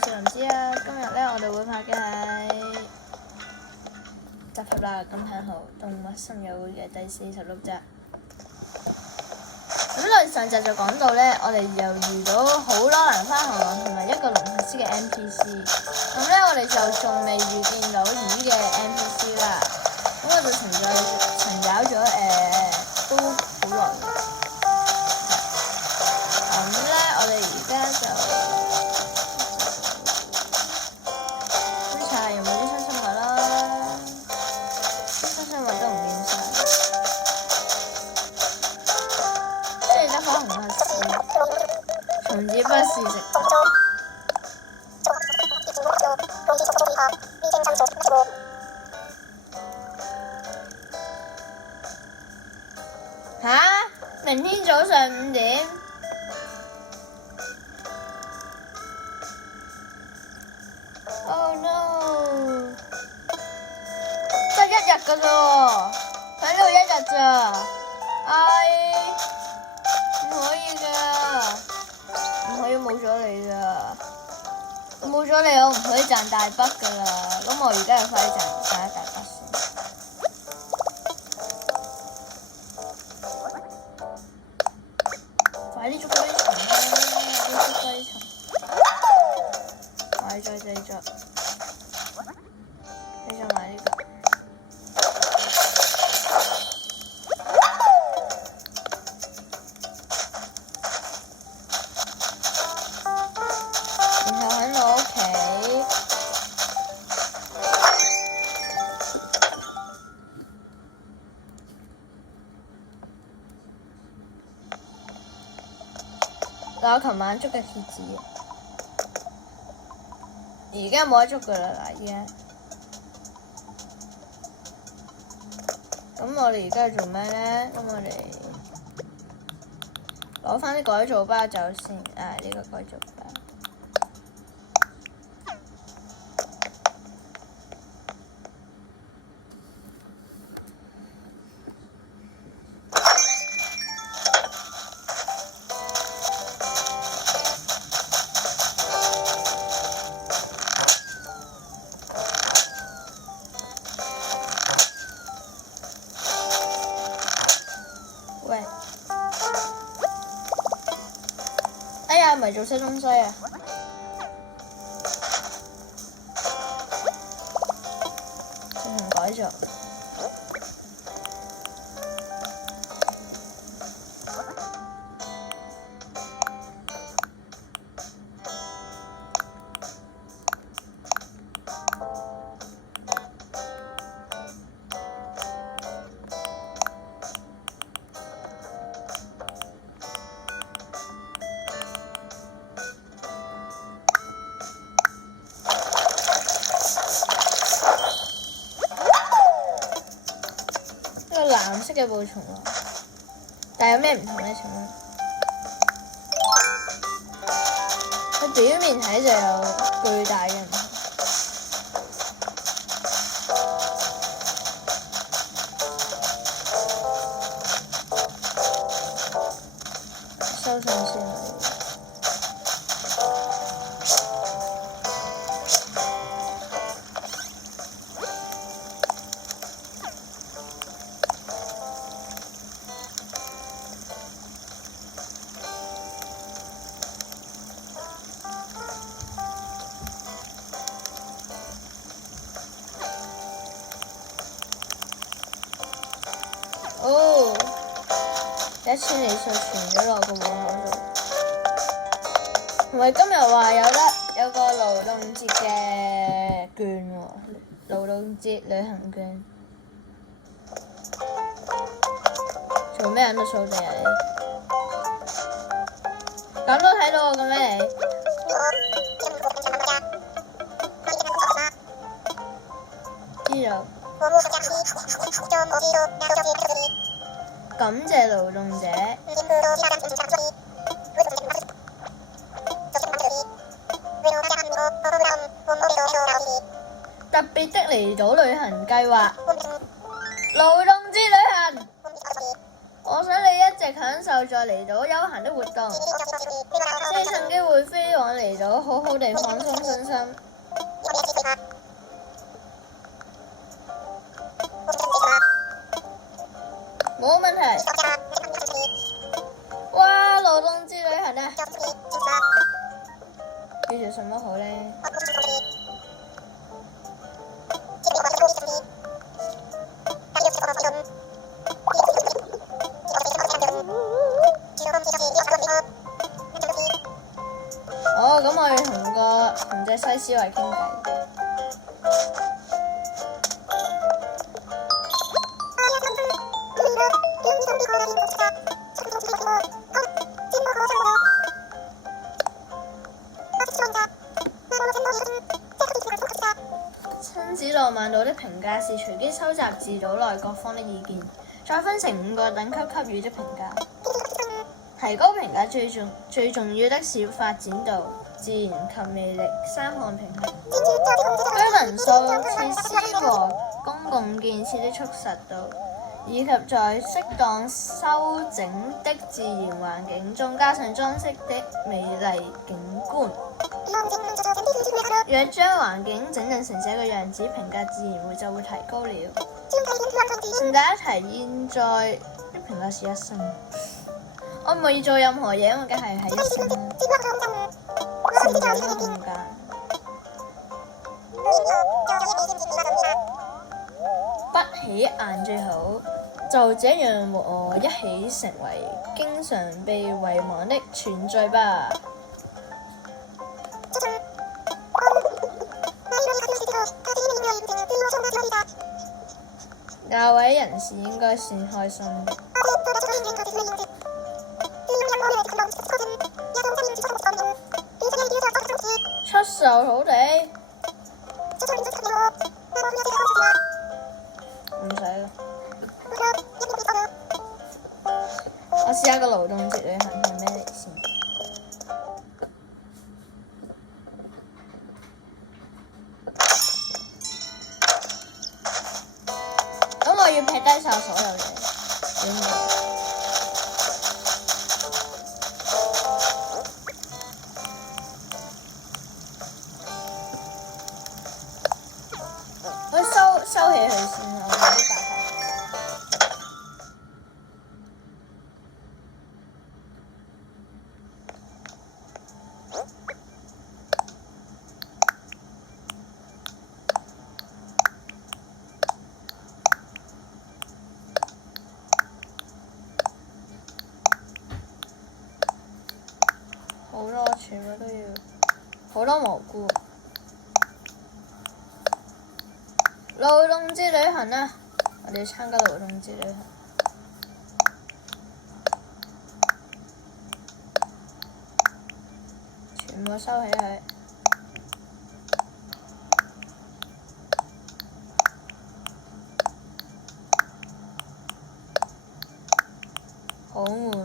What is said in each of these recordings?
我是林芝啊，今日咧我哋會拍嘅係集合啦，感嘆號動物森友會嘅第46集。咁我哋上集就講到咧，我哋又遇到好多蘭花螳螂同埋一個龍髮師嘅 NPC。咁咧我哋就仲未遇見到魚嘅 NPC 啦。咁我就尋找咗都好耐嘅。咁咧我哋而家就觀察下有冇啲新生物啦。啲新生物都唔見晒，即係得可能係蟲子不是食。嚇！明天早上5點。Oh no！ 得1日㗎啫喎，喺呢度1日咋？唔可以㗎，唔可以冇咗你㗎，冇咗你我唔可以賺大筆㗎啦。咁我而家就快啲賺一大筆先。快啲捉嗰啲蟲啦！快啲捉嗰啲蟲。買咗製作埋呢個。然後喺我屋企。我琴晚捉嘅蠍子，而家冇得捉㗎啦，而家。咁我哋而家做咩咧？咁我哋攞翻啲改造包走先。呢個改造包。喂，哎呀，唔係做些東西啊！進行改造。藍色嘅捕蟲喎，但係有咩唔同咧？請問，佢表面睇就有巨大嘅唔同。收上先啦。哦，1000里數傳咗落個戶口度，同埋今日話有個勞動節嘅券喎，勞動節旅行券。做咩喺度掃地啊你？咁都睇到我嘅咩你？知道。感謝勞動者。特別的離島旅行計劃，勞動節旅行。我想你一直享受在離島休閒的活動，即係趁機會飛往離島，好好地放鬆身心。冇問題。哇！勞動之旅行啊！叫做什麼好呢？哦，咁我要同隻西施維傾偈。親子浪漫島的評價是隨機收集自島內各方的意見，再分成5個等級給予的評價。提高評價最重要的是發展度、自然及魅力3項評核。居民數、設施和公共建設的充實度，以及在適當修整的自然環境中加上裝飾的美麗景觀。若將環境整頓成這個樣子，評價自然就會提高了。順帶一提，現在的評價是1星。我唔可以做任何嘢，我梗係1星啦。成長的空間。不起眼最好，就這樣和我一起成為經常被遺忘的存在吧。那位人士應該算開心的。出售土地？唔使啦。我試下個勞動節旅行係咩嚟先。咁我要撇低晒所有嘢。收起佢先啦，我有啲白好多全部都要，好多蘑菇。勞動節旅行啊！我哋參加勞動節旅行，全部收起佢。好悶啊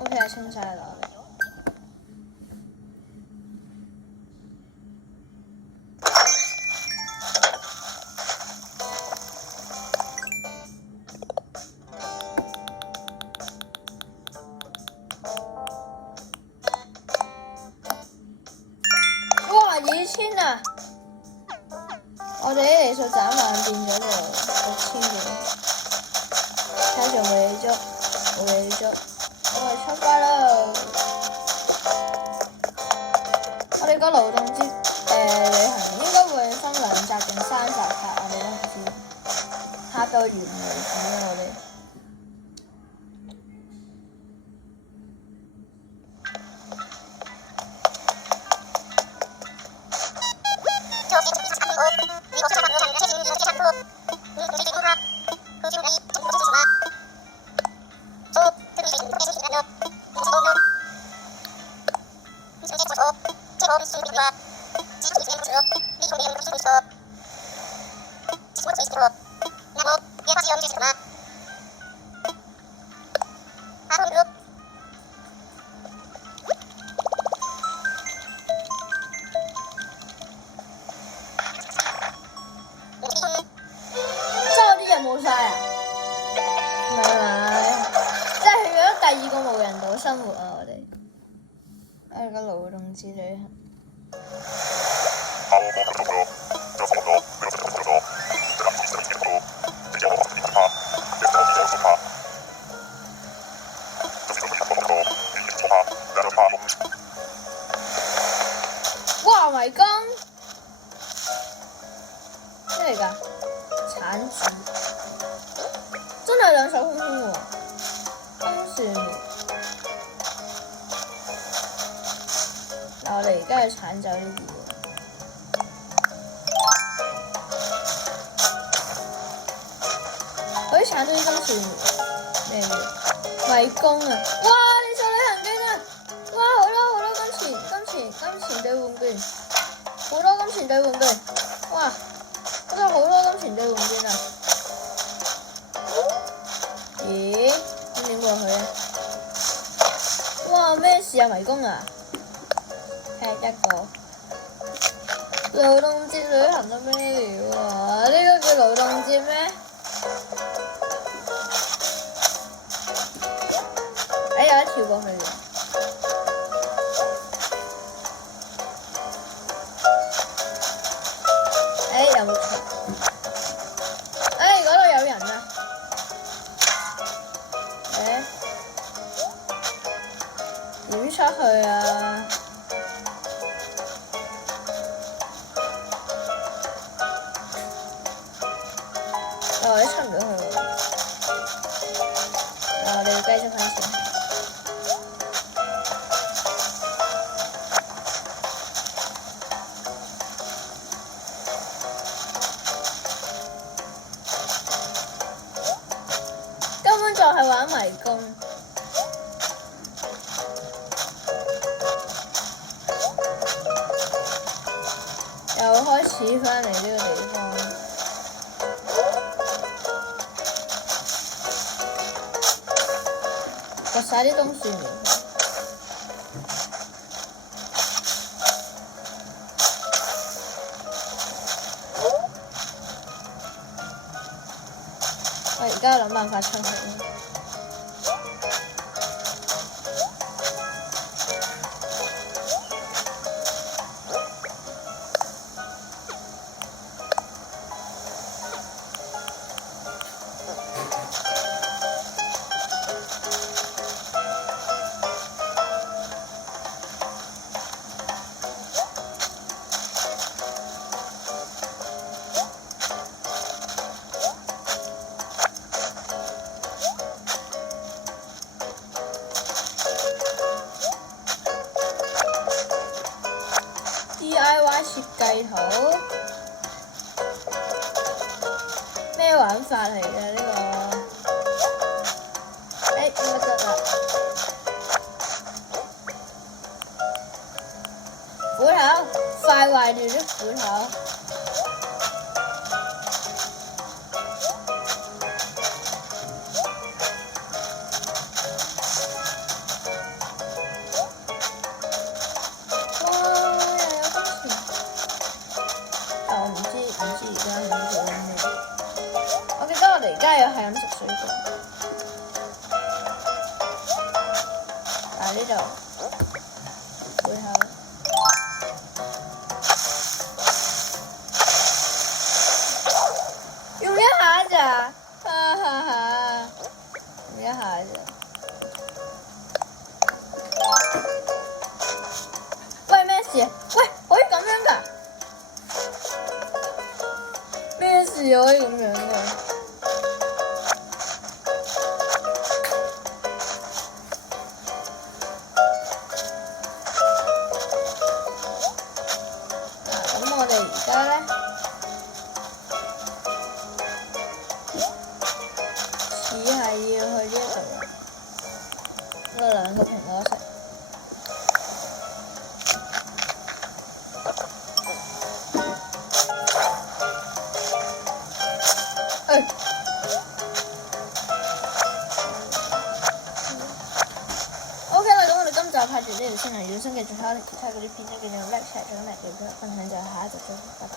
！OK， 清晒啦。哇！2000啊！我哋啲嚟數斬慢變咗就6000幾，睇下仲未嚟足，冇嚟足。我哋出發啦！我哋個勞動節旅行應該會分2集定3集拍，我哋都唔知，拍到完為止啦！我哋。啲嘢冇晒啊！唔係嘛？即係去咗第二個無人島生活啊！我哋個勞動之旅行。哇！迷宮咩嚟㗎？橙子真係兩手空空喎，空算喎。嗱，我哋而家去鏟走呢啲喎。我啲鏟咗啲金算咩嘅？迷宮啊！哇！你做旅行券啊！哇！好多金錢兌換券，好多金錢兌換券，哇！嗰度好多金錢兌換券啊！咦？咁點過去啊？哇！咩事啊？迷宮啊！踢一個勞動節旅行都咩料啊？呢個叫勞動節咩？有一跳過去嘅。有冇錯？嗰度有人啊！點出去啊？你出唔到去喎。我哋要繼續向前。就係玩迷宮，又開始返嚟呢個地方，掘晒啲冬樹苗。我而家諗辦法出去。DIY 設計圖咩玩法嚟嘅呢個？應該得啦。斧頭，快壞掉啲斧頭。而家又係咁食水果，呢度背後用一下咋，用一下咋。喂，咩事啊？喂，可以咁樣㗎？咩事可以咁樣㗎？就拍住呢條先啦。如果想繼續睇我哋其他嗰啲片咧，記得 like、share、comment、分享，就下一集再見，拜拜。